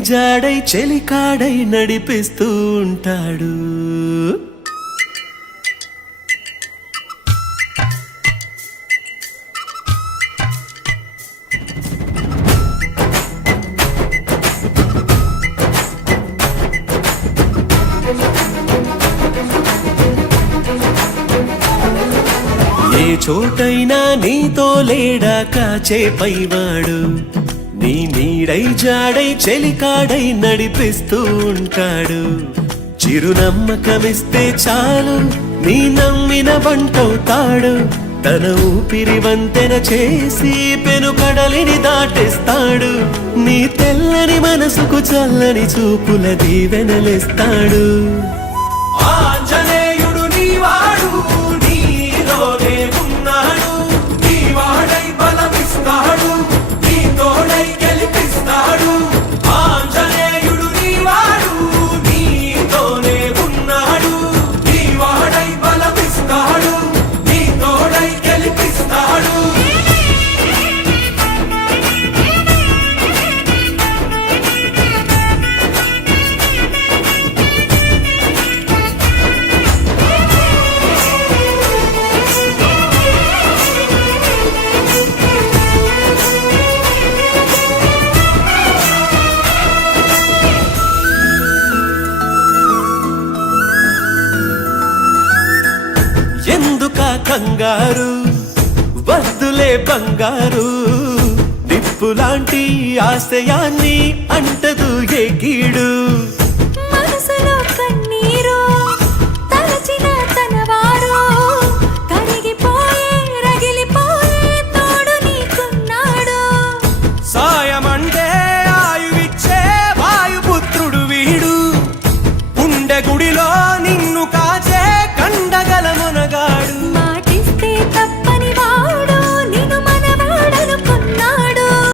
జాడై చెలికాడై నడిపిస్తూ ఉంటాడు. ఏ చోటైనా నీతో లేడా కాచే పైవాడు నీ నీడై జాడై చెలికాడై నడిపిస్తూ ఉంటాడు. చిరునమ్మకమిస్తే చాలు నీ నమ్మిన వంటవుతాడు. తన ఊపిరి వంతెన చేసి పెనుకడలిని దాటేస్తాడు. నీ తెల్లని మనసుకు చల్లని చూపుల దీవెనలేస్తాడు. ఎందుక కంగారు? వద్దులే బంగారు. నిప్పులాంటి ఆశయాన్ని అంటదు ఏ కీడు?